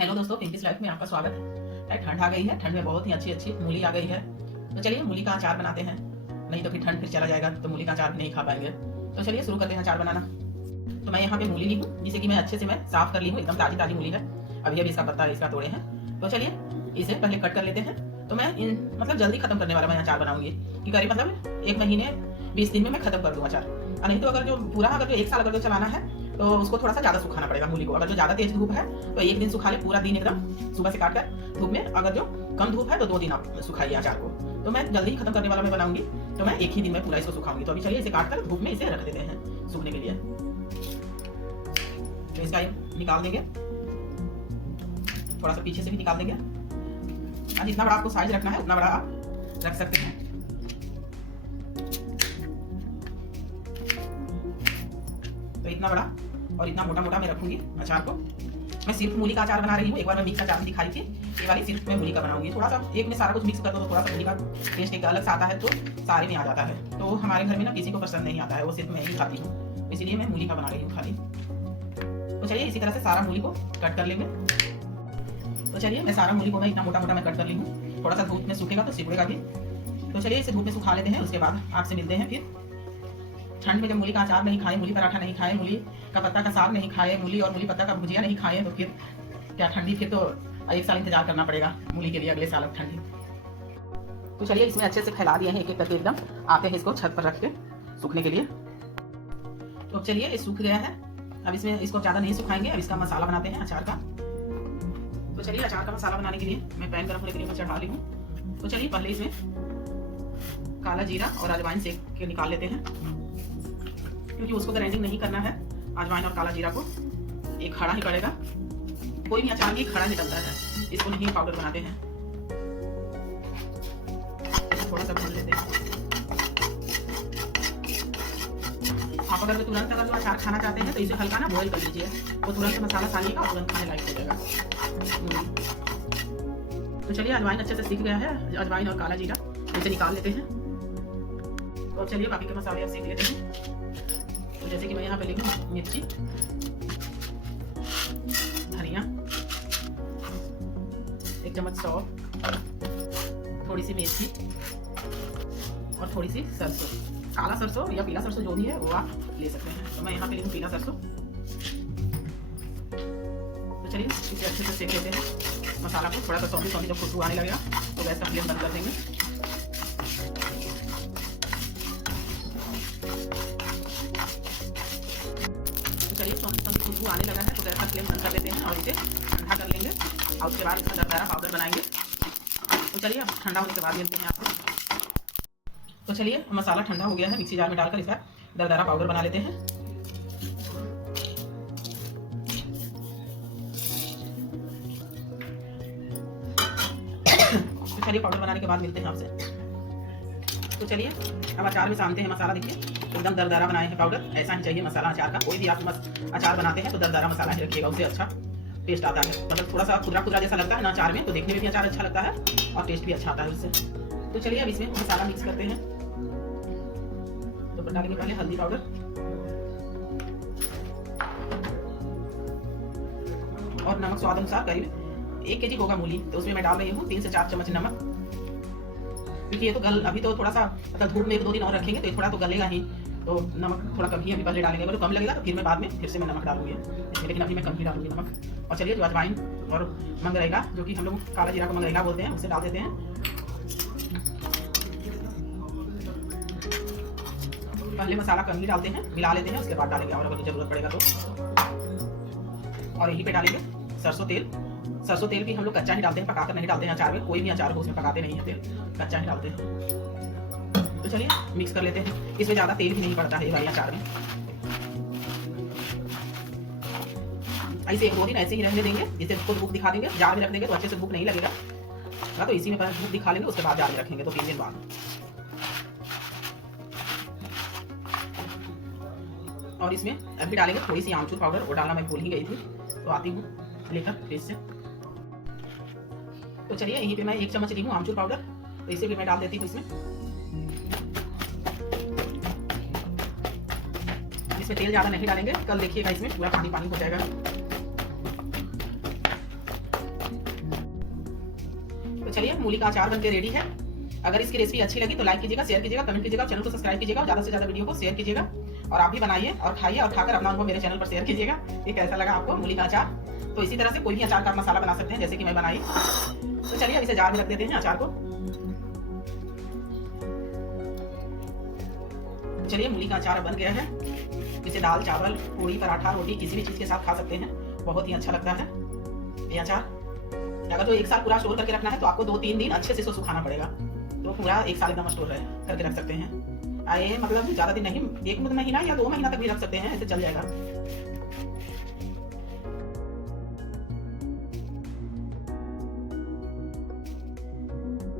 Hello दोस्तों, pinkies life में आपका स्वागत है। ठंड आ गई है, ठंड में बहुत ही अच्छी अच्छी मूली आ गई है। तो चलिए मूली का अचार बनाते हैं, नहीं तो फिर ठंड फिर चला जाएगा तो मूली का अचार भी नहीं खा पाएंगे। तो चलिए शुरू करते हैं अचार बनाना। तो मैं यहाँ पे मूली ली हूँ, जिसे कि मैं अच्छे से मैं साफ कर ली हूँ, एकदम ताजी ताजी मूली है। अभी इसका पत्ता इसका तोड़े हैं। तो चलिए इसे पहले कट कर लेते हैं। तो मैं मतलब जल्दी खत्म करने वाला मैं अचार बनाऊंगी कि करीब मतलब 1 महीने 20 दिन में मैं खत्म कर दूँ अचार। नहीं तो अगर जो पूरा अगर जो 1 साल अगर जो चलाना है तो उसको थोड़ा सा ज़्यादा सुखाना पड़ेगा मूली को। अगर जो ज़्यादा तेज धूप है तो 1 दिन सुखा ले, पूरा दिन एकदम सुबह से काट कर धूप में। अगर जो कम धूप है तो 2 दिन आप सुखाइए अचार को। तो मैं जल्दी खत्म करने वाला मैं बनाऊंगी, तो मैं 1 ही दिन में पूरा इसको सुखाऊंगी। तो अभी चलिए इसे काट कर धूप में इसे रख देते हैं सूखने के लिए। तो इसका निकाल देंगे, थोड़ा सा पीछे से भी निकाल देंगे। जितना बड़ा आपको साइज रखना है उतना बड़ा आप रख सकते हैं। तो इतना बड़ा और इतना मोटा मोटा मैं रखूंगी अचार को। मैं सिर्फ मूली का अचार बना रही हूँ। एक बार मैं मिक्स अचार दिखाई थी, ये वाली सिर्फ मैं मूली का बनाऊंगी। थोड़ा सा एक में सारा कुछ मिक्स कर दो तो थोड़ा सा मूली का टेस्ट एक अलग सा आता है, तो सारे में आ जाता है। तो हमारे घर में ना किसी को पसंद नहीं आता है, वो सिर्फ मैं ही खाती हूँ, इसीलिए मैं मूली का बना रही हूँ खाली। तो चलिए इसी तरह से सारा मूली को कट कर लेंगे। तो चलिए मैं सारा मूली को मैं इतना मोटा मोटा मैं कट कर ली हूँ। थोड़ा सा धूप में सूखेगा तो सिकुड़ेगा भी। तो चलिए इसे धूप में सुखा लेते हैं, उसके बाद आपसे मिलते हैं फिर। ठंड में जब मूली का अचार नहीं खाए, मूली पराठा नहीं खाए, मूली का पत्ता का साग नहीं खाए, मूली और मूली पत्ता का भुजिया नहीं खाए, तो फिर क्या ठंडी, फिर तो 1 साल इंतजार करना पड़ेगा मूली के लिए, अगले साल अब ठंडी। तो चलिए इसमें अच्छे से फैला दिए हैं एक एक करके, एकदम आते हैं इसको छत पर रख के सूखने के लिए। तो अब चलिए ये सूख गया है। अब इसमें इसको ज़्यादा नहीं सुखाएंगे, अब इसका मसाला बनाते हैं अचार का। तो चलिए अचार का मसाला बनाने के लिए मैं पैन गर्म होने के लिए मैं चढ़ा ली हूँ। तो चलिए पहले इसमें काला जीरा और अजवाइन सेक के निकाल लेते हैं, क्योंकि उसको ग्राइंडिंग नहीं करना है। अजवाइन और काला जीरा को एक खड़ा ही पड़ेगा, कोई भी अचार की खड़ा निकलता है, इसको नहीं पाउडर बनाते हैं। थोड़ा सा भून लेते हैं। आप अगर तुरंत अगर जो अचार खाना चाहते हैं तो इसे हल्का ना बॉईल कर लीजिए, तो तुरंत मसाला सालिएगा और तुरंत खाने लायक हो जाएगा। तो चलिए अजवाइन अच्छे से सीख गया है, अजवाइन और काला जीरा इसे निकाल लेते हैं। तो चलिए बाकी के मसाले अब सीख लेते हैं। तो जैसे कि मैं यहाँ पे लिखूँ मिर्ची, धनिया, 1 चम्मच सौंफ, थोड़ी सी मेथी और थोड़ी सी सरसों। काला सरसों या पीला सरसों जो भी है वो आप ले सकते हैं। तो मैं यहाँ पे लिखूँ पीला सरसों। तो चलिए इसे अच्छे से सेक लेते हैं मसाला को। थोड़ा सा सौंधी सौंधी जब खुशबू आने लगेगा तो गैस का फ्लेम बंद कर देंगे। चलिए खुशबू आने लगा है तो गैस का फ्लेम बंद कर देते हैं और इसे ठंडा कर लेंगे और उसके बाद इसका दरदरा पाउडर बनाएंगे। तो चलिए अब ठंडा होने के बाद मिलते हैं आपको। तो चलिए मसाला ठंडा हो गया है, मिक्सी जार में डालकर इसका दरदरा पाउडर बना लेते हैं। तो चलिए पाउडर बनाने के बाद मिलते हैं आपसे। तो चलिए अब अचार में सानते हैं मसाला। देखिए एकदम दरदरा बनाए हैं पाउडर, ऐसा ही चाहिए मसाला अचार का। कोई भी आप अचार बनाते हैं तो दरदरा मसाला ही रखिएगा, उससे अच्छा टेस्ट आता है। मतलब थोड़ा सा खुदरा खुदरा जैसा लगता है ना अचार में, तो देखने में भी अचार अच्छा लगता है और टेस्ट भी अच्छा आता है उससे। तो चलिए अब इसमें मसाला मिक्स करते हैं। तो डालेंगे पहले हल्दी पाउडर और नमक स्वाद अनुसार। करीब 1 kg होगा मूली, तो उसमें मैं डाल रही हूँ 3 से 4 चम्मच नमक, क्योंकि ये तो अभी तो थोड़ा सा मतलब धूप में 1-2 दिन और रखेंगे तो ये थोड़ा तो गलेगा ही, तो नमक थोड़ा कम ही अभी पहले डालेंगे। अगर कम लगेगा तो फिर मैं बाद में फिर से मैं नमक डालूंगी इसमें, लेकिन अभी मैं कम ही डालूंगी नमक। और चलिए जो अजवाइन और मंगरेगा, जो कि हम लोग काला जीरा को मंगरेगा बोलते हैं, उसे डाल देते हैं। पहले मसाला कम ही डालते हैं, मिला लेते हैं, उसके बाद डालेंगे और अगर जरूरत पड़ेगा तो। और यहीं पे डालेंगे सरसों तेल। सरसों तेल भी हम लोग कच्चा ही डालते हैं, पकाकर नहीं डालते हैं अचार में। कोई भी अचार हो उसमें पकाते नहीं है तेल, कच्चा ही डालते हैं। तो चलिए मिक्स कर लेते हैं। इसमें ज़्यादा तेल भी नहीं पड़ता है भाई अचार में। ऐसे 1-2 दिन ऐसे ही रहने देंगे, जिससे उसको धूप दिखा देंगे। जार में रख देंगे तो अच्छे से धूप नहीं लगेगा ना, तो इसी में पहले धूप दिखा लेंगे, उसके बाद जार में रखेंगे तो 3 दिन बाद। और इसमें अभी डालेंगे थोड़ी सी आमचूर पाउडर, वो डालना मैं भूल ही गई थी, तो आती हूँ लेकर फ्रिज से। तो चलिए यहीं पे मैं 1 चम्मच ली हूँ आमचूर पाउडर, तो इसे भी मैं डाल देती हूँ इसमें। इसमें तेल ज़्यादा नहीं डालेंगे, कल देखिएगा इसमें पूरा पानी पानी हो जाएगा। तो चलिए मूली का अचार बनके रेडी है। अगर इसकी रेसिपी अच्छी लगी तो लाइक कीजिएगा, शेयर कीजिएगा, कमेंट कीजिएगा, चैनल को सब्सक्राइब कीजिएगा, ज्यादा से ज्यादा वीडियो को शेयर कीजिएगा और आप भी बनाइए और खाइए और खाकर अपना अनुभव मेरे चैनल पर शेयर कीजिएगा कि कैसा लगा आपको मूली का अचार। तो इसी तरह से कोई भी अचार का मसाला बना सकते हैं जैसे कि मैं बनाई। तो चलिए अब इसे जार में रख देते हैं अचार को। चलिए मूली का अचार बन गया है। इसे दाल, चावल, पूरी, पराठा, रोटी किसी भी चीज के साथ खा सकते हैं, बहुत ही अच्छा लगता है ये अचार। अगर तो एक साल पूरा स्टोर करके रखना है तो आपको 2-3 दिन अच्छे से इसको सुखाना पड़ेगा, तो पूरा एक साल एकदम स्टोर करके रख सकते हैं। आए मतलब ज्यादा दिन नहीं, 1 महीना या 2 महीना तक भी रख सकते हैं, ऐसे चल जाएगा।